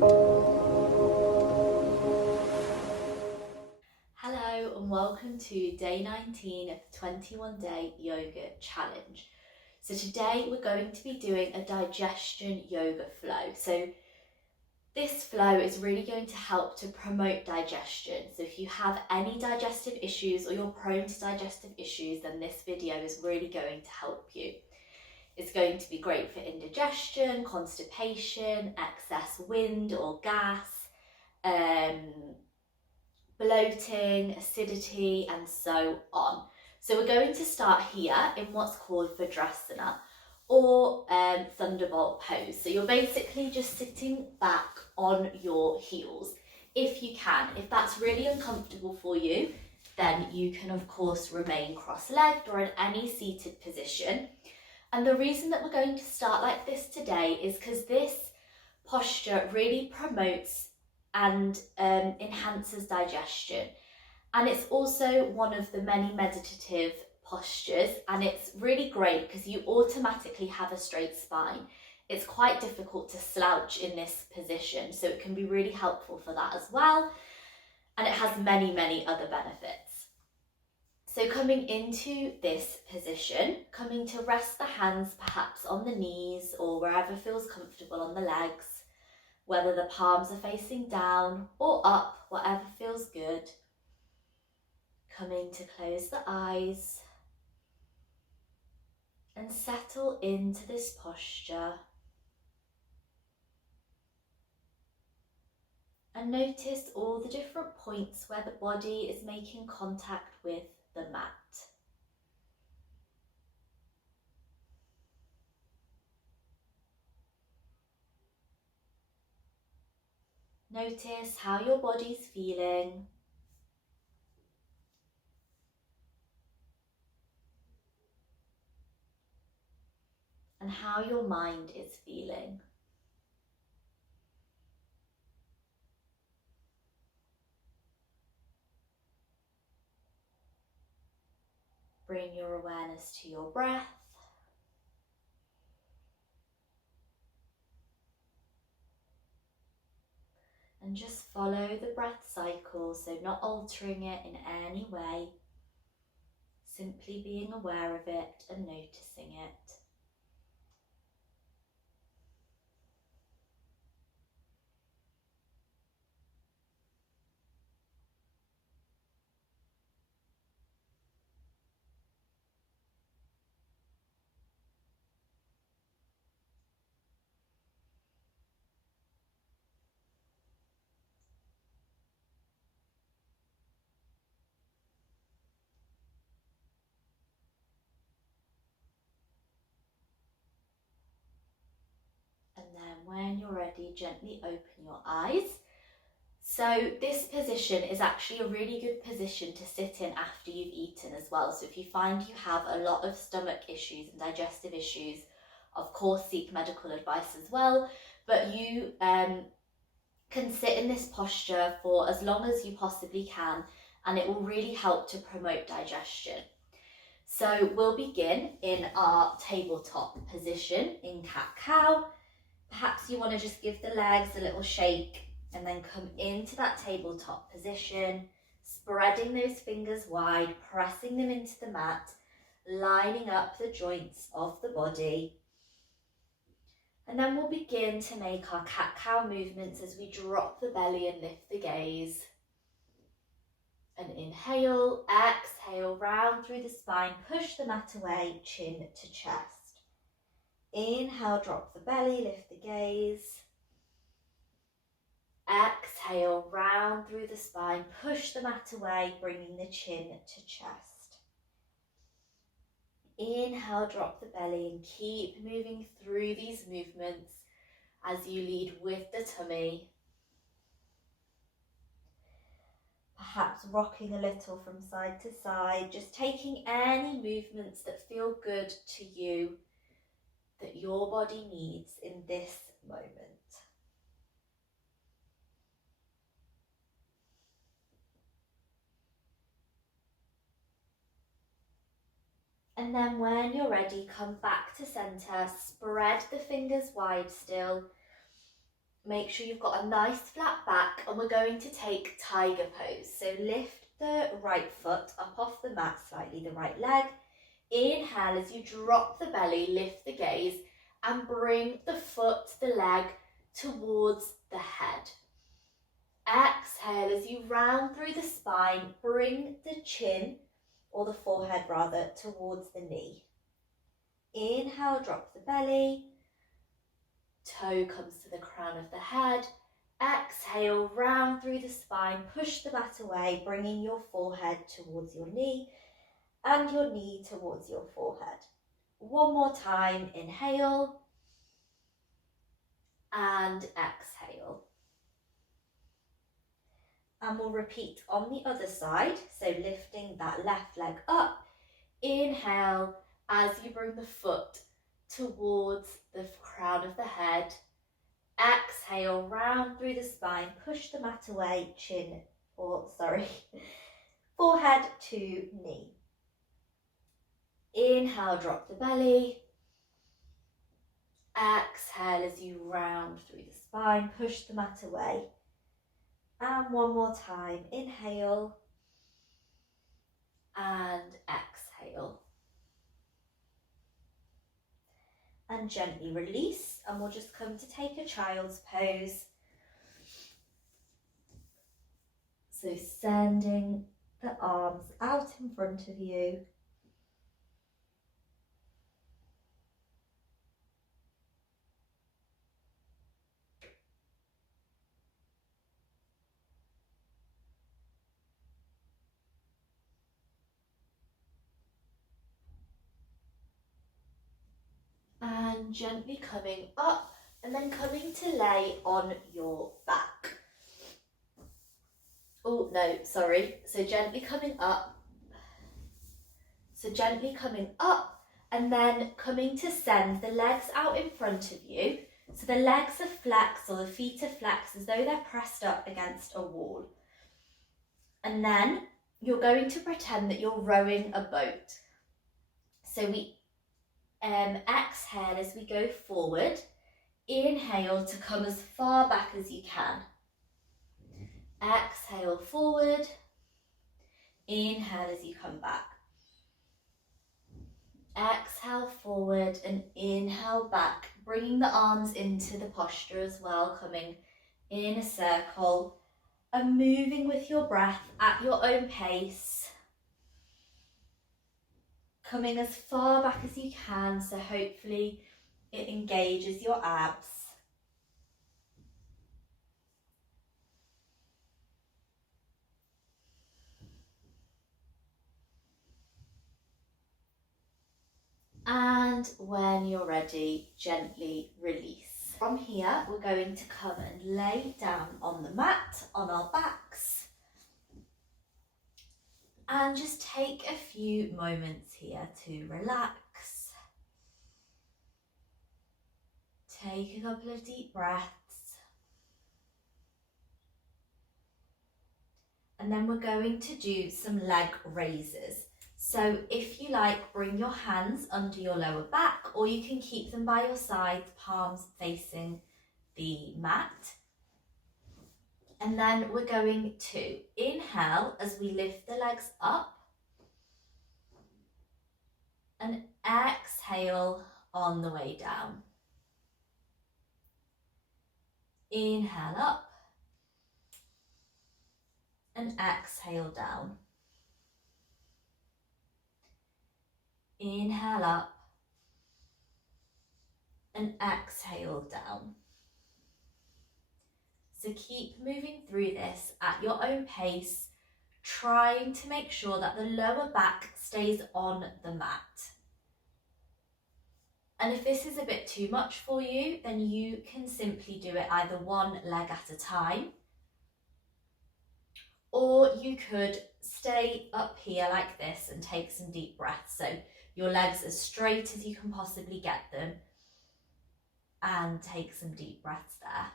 Hello and welcome to day 19 of the 21-day yoga challenge. So today we're going to be doing a digestion yoga flow. So this flow is really going to help to promote digestion. So if you have any digestive issues or you're prone to digestive issues, then this video is really going to help you. It's going to be great for indigestion, constipation, excess wind or gas, bloating, acidity, and so on. So we're going to start here in what's called Vajrasana, or thunderbolt pose. So you're basically just sitting back on your heels if you can. If that's really uncomfortable for you, then you can of course remain cross-legged or in any seated position. And the reason that we're going to start like this today is because this posture really promotes and enhances digestion. And it's also one of the many meditative postures, and it's really great because you automatically have a straight spine. It's quite difficult to slouch in this position, so it can be really helpful for that as well. And it has many, many other benefits. So coming into this position, coming to rest the hands perhaps on the knees or wherever feels comfortable on the legs, whether the palms are facing down or up, whatever feels good. Coming to close the eyes and settle into this posture. And notice all the different points where the body is making contact with the mat. Notice how your body's feeling. And how your mind is feeling. Bring your awareness to your breath. And just follow the breath cycle, so not altering it in any way, simply being aware of it and noticing it. And then when you're ready, gently open your eyes. So this position is actually a really good position to sit in after you've eaten as well. So if you find you have a lot of stomach issues and digestive issues, of course seek medical advice as well. But you can sit in this posture for as long as you possibly can, and it will really help to promote digestion. So we'll begin in our tabletop position in cat-cow. Perhaps you want to just give the legs a little shake and then come into that tabletop position, spreading those fingers wide, pressing them into the mat, lining up the joints of the body. And then we'll begin to make our cat-cow movements as we drop the belly and lift the gaze. And inhale, exhale, round through the spine, push the mat away, chin to chest. Inhale, drop the belly, lift the gaze. Exhale, round through the spine, push the mat away, bringing the chin to chest. Inhale, drop the belly and keep moving through these movements as you lead with the tummy. Perhaps rocking a little from side to side, just taking any movements that feel good to you, that your body needs in this moment. And then when you're ready, come back to center, spread the fingers wide still, Make sure you've got a nice flat back, and we're going to take tiger pose. So lift the right foot up off the mat slightly, the right leg. Inhale as you drop the belly, lift the gaze, and bring the foot, the leg, towards the head. Exhale as you round through the spine, bring the chin, or the forehead rather, towards the knee. Inhale, drop the belly, toe comes to the crown of the head. Exhale, round through the spine, push the mat away, bringing your forehead towards your knee and your knee towards your forehead. One more time, inhale and exhale. And we'll repeat on the other side, so lifting that left leg up. Inhale as you bring the foot towards the crown of the head. Exhale, round through the spine, push the mat away, forehead to knee. Inhale, drop the belly. Exhale as you round through the spine, push the mat away. And one more time, inhale and exhale. And gently release, and we'll just come to take a child's pose. So sending the arms out in front of you. And gently coming up, and then coming to lay on your back. Oh, no, sorry. So gently coming up. And then coming to send the legs out in front of you. So the legs are flexed, or the feet are flexed, as though they're pressed up against a wall. And then you're going to pretend that you're rowing a boat. So we exhale as we go forward. Inhale to come as far back as you can. Exhale forward. Inhale as you come back. Exhale forward and inhale back, bringing the arms into the posture as well, coming in a circle and moving with your breath at your own pace. Coming as far back as you can, so hopefully it engages your abs. And when you're ready, gently release. From here, we're going to come and lay down on the mat, on our backs. And just take a few moments here to relax. Take a couple of deep breaths. And then we're going to do some leg raises. So if you like, bring your hands under your lower back, or you can keep them by your sides, palms facing the mat. And then we're going to inhale as we lift the legs up, and exhale on the way down. Inhale up and exhale down. Inhale up and exhale down. So keep moving through this at your own pace, trying to make sure that the lower back stays on the mat. And if this is a bit too much for you, then you can simply do it either one leg at a time, or you could stay up here like this and take some deep breaths. So your legs as straight as you can possibly get them, and take some deep breaths there.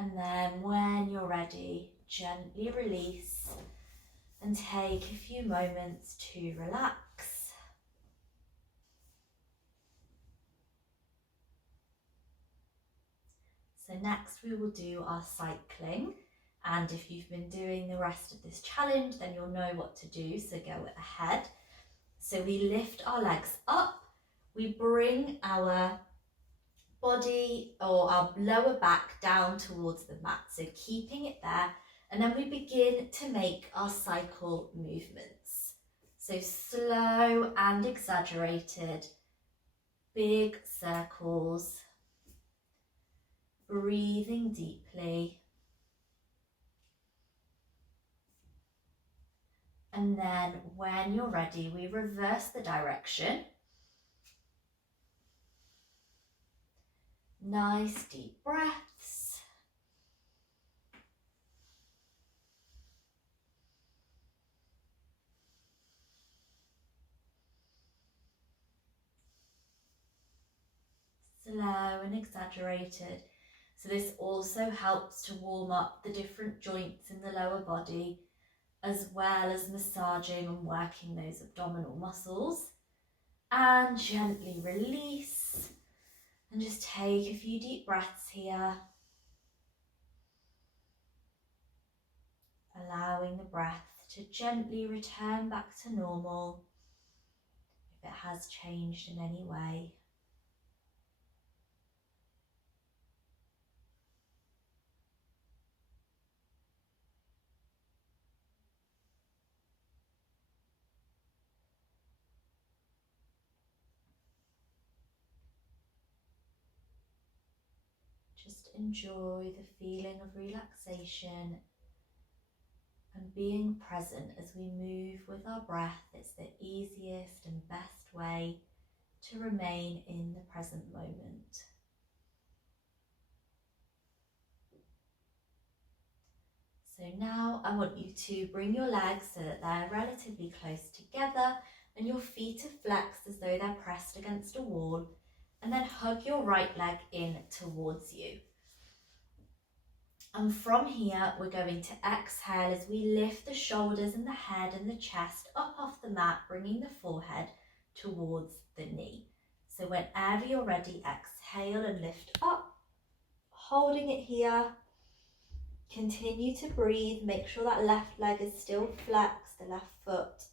And then when you're ready, gently release and take a few moments to relax. So next we will do our cycling, and if you've been doing the rest of this challenge then you'll know what to do, so go ahead. So we lift our legs up, we bring our body or our lower back down towards the mat, so keeping it there, and then we begin to make our cycle movements. So slow and exaggerated, big circles, breathing deeply. And then when you're ready, we reverse the direction. Nice deep breaths. Slow and exaggerated. So this also helps to warm up the different joints in the lower body, as well as massaging and working those abdominal muscles. And gently release and just take a few deep breaths here, allowing the breath to gently return back to normal if it has changed in any way. Just enjoy the feeling of relaxation and being present as we move with our breath. It's the easiest and best way to remain in the present moment. So now I want you to bring your legs so that they're relatively close together and your feet are flexed as though they're pressed against a wall, and then hug your right leg in towards you. And from here, we're going to exhale as we lift the shoulders and the head and the chest up off the mat, bringing the forehead towards the knee. So whenever you're ready, exhale and lift up, holding it here. Continue to breathe. Make sure that left leg is still flexed, the left foot.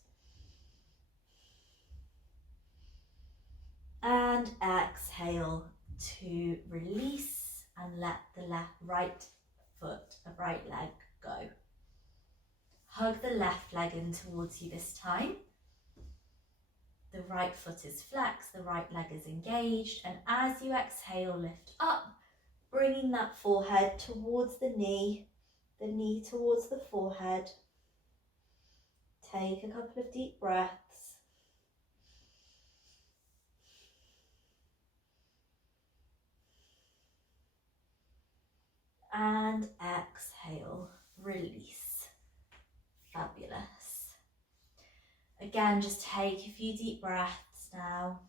And exhale to release and let the right foot, a right leg, go. Hug the left leg in towards you this time. The right foot is flexed, the right leg is engaged, and as you exhale, lift up, bringing that forehead towards the knee towards the forehead. Take a couple of deep breaths. And exhale, release. Fabulous. Again, just take a few deep breaths now.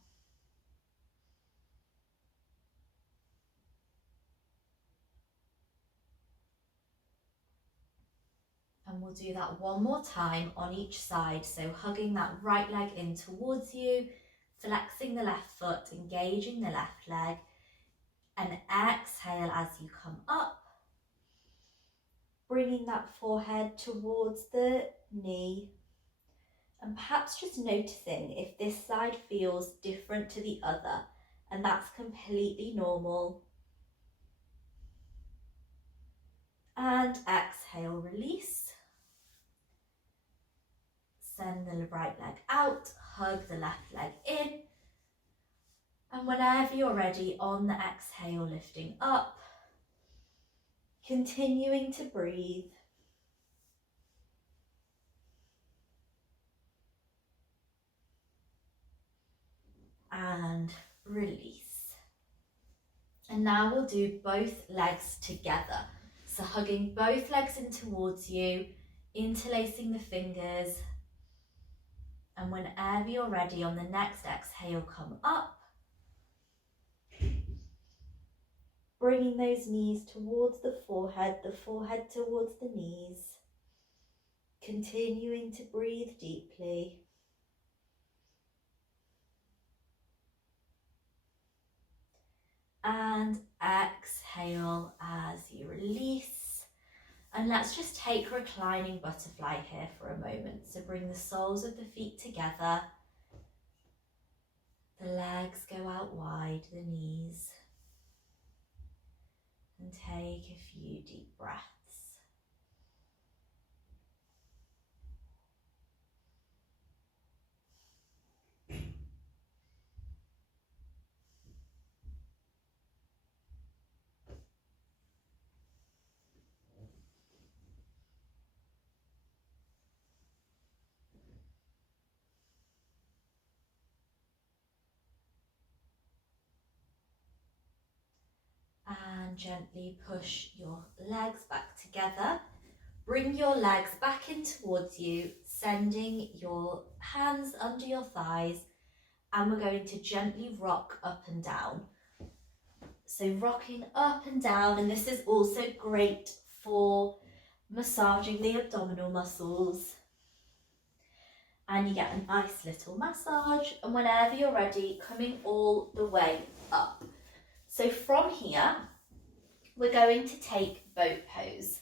And we'll do that one more time on each side. So hugging that right leg in towards you, flexing the left foot, engaging the left leg, and exhale as you come up, bringing that forehead towards the knee, and perhaps just noticing if this side feels different to the other, and that's completely normal. And exhale, release. Send the right leg out, hug the left leg in, and whenever you're ready, on the exhale, lifting up, continuing to breathe. And release. And now we'll do both legs together. So hugging both legs in towards you, interlacing the fingers, and whenever you're ready, on the next exhale, come up. bringing those knees towards the forehead towards the knees. Continuing to breathe deeply. And exhale as you release. And let's just take reclining butterfly here for a moment. So bring the soles of the feet together. The legs go out wide, the knees. And take a few deep breaths. And gently push your legs back together. Bring your legs back in towards you, sending your hands under your thighs, and we're going to gently rock up and down. So rocking up and down, and this is also great for massaging the abdominal muscles. And you get a nice little massage, and whenever you're ready, coming all the way up. So from here, we're going to take boat pose,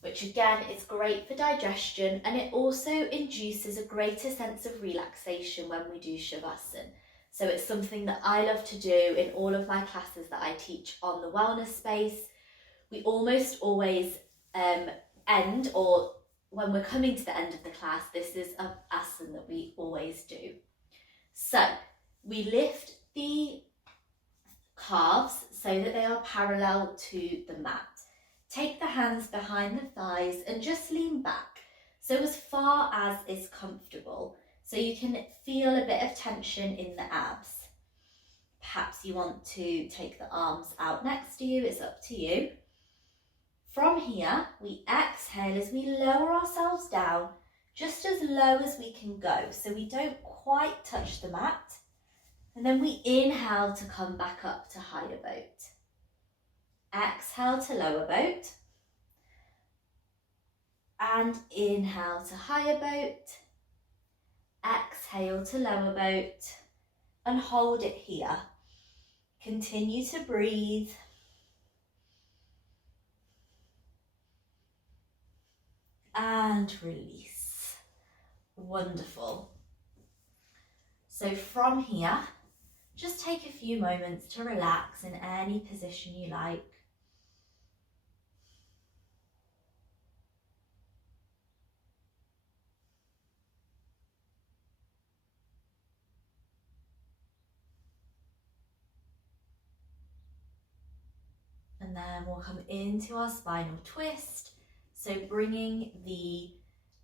which again is great for digestion, and it also induces a greater sense of relaxation when we do Shavasana. So it's something that I love to do in all of my classes that I teach on the wellness space. We almost always end, or when we're coming to the end of the class, this is an asana that we always do. So we lift the calves so that they are parallel to the mat. Take the hands behind the thighs and just lean back, so as far as is comfortable, so you can feel a bit of tension in the abs. Perhaps you want to take the arms out next to you, it's up to you. From here, we exhale as we lower ourselves down, just as low as we can go, so we don't quite touch the mat. And then we inhale to come back up to higher boat. Exhale to lower boat. And inhale to higher boat. Exhale to lower boat. And hold it here. Continue to breathe. And release. Wonderful. So from here, just take a few moments to relax in any position you like. And then we'll come into our spinal twist. So bringing the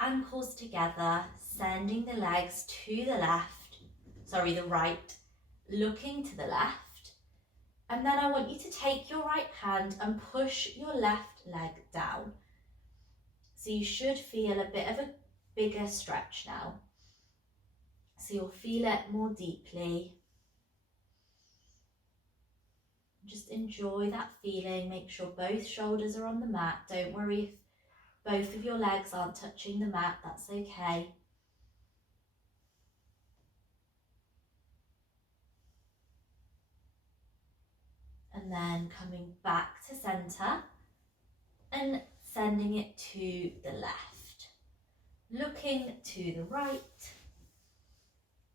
ankles together, sending the legs to the the right, looking to the left. And then I want you to take your right hand and push your left leg down. So you should feel a bit of a bigger stretch now. So you'll feel it more deeply. Just enjoy that feeling. Make sure both shoulders are on the mat. Don't worry if both of your legs aren't touching the mat, that's okay. And then coming back to center and sending it to the left. Looking to the right,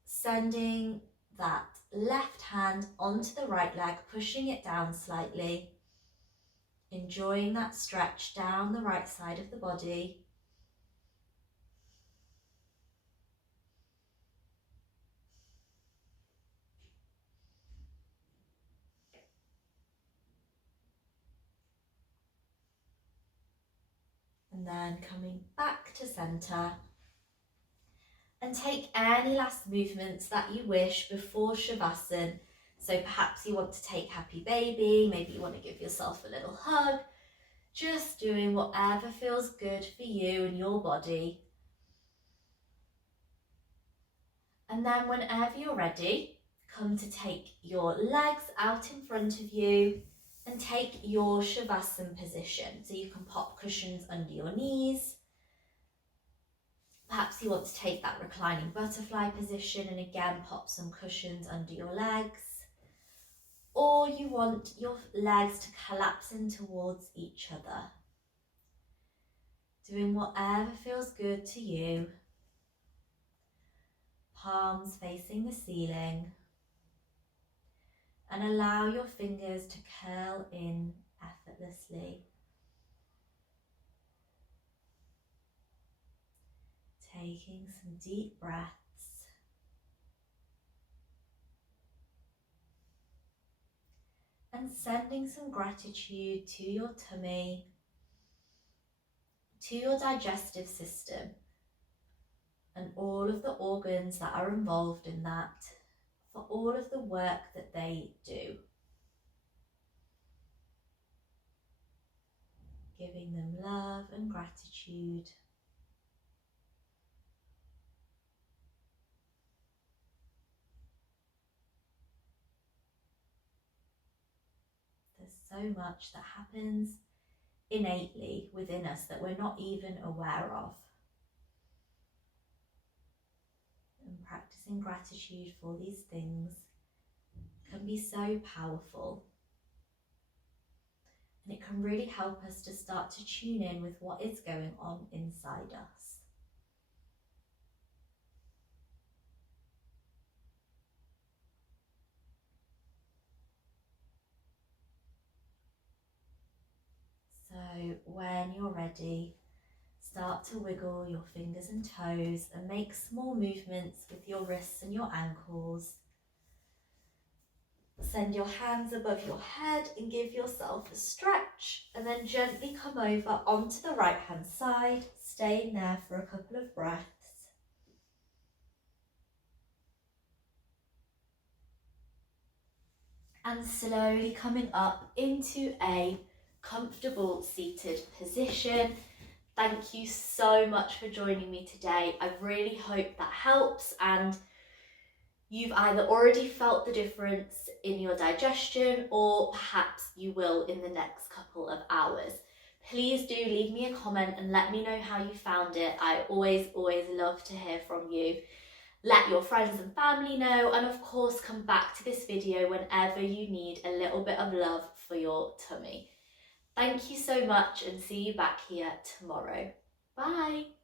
sending that left hand onto the right leg, pushing it down slightly. Enjoying that stretch down the right side of the body. And then coming back to center. And take any last movements that you wish before Shavasana. So perhaps you want to take happy baby, maybe you want to give yourself a little hug. Just doing whatever feels good for you and your body. And then whenever you're ready, come to take your legs out in front of you And take your Shavasana position. So you can pop cushions under your knees. Perhaps you want to take that reclining butterfly position and again pop some cushions under your legs. Or you want your legs to collapse in towards each other. Doing whatever feels good to you. Palms facing the ceiling. And allow your fingers to curl in effortlessly. Taking some deep breaths. And sending some gratitude to your tummy, to your digestive system, and all of the organs that are involved in that, for all of the work that they do. Giving them love and gratitude. There's so much that happens innately within us that we're not even aware of. And practicing gratitude for these things can be so powerful. And it can really help us to start to tune in with what is going on inside us. So when you're ready, start to wiggle your fingers and toes and make small movements with your wrists and your ankles. Send your hands above your head and give yourself a stretch, and then gently come over onto the right hand side, staying there for a couple of breaths. And slowly coming up into a comfortable seated position. Thank you so much for joining me today. I really hope that helps and you've either already felt the difference in your digestion or perhaps you will in the next couple of hours. Please do leave me a comment and let me know how you found it. I always love to hear from you. Let your friends and family know, and of course come back to this video whenever you need a little bit of love for your tummy. Thank you so much and see you back here tomorrow. Bye.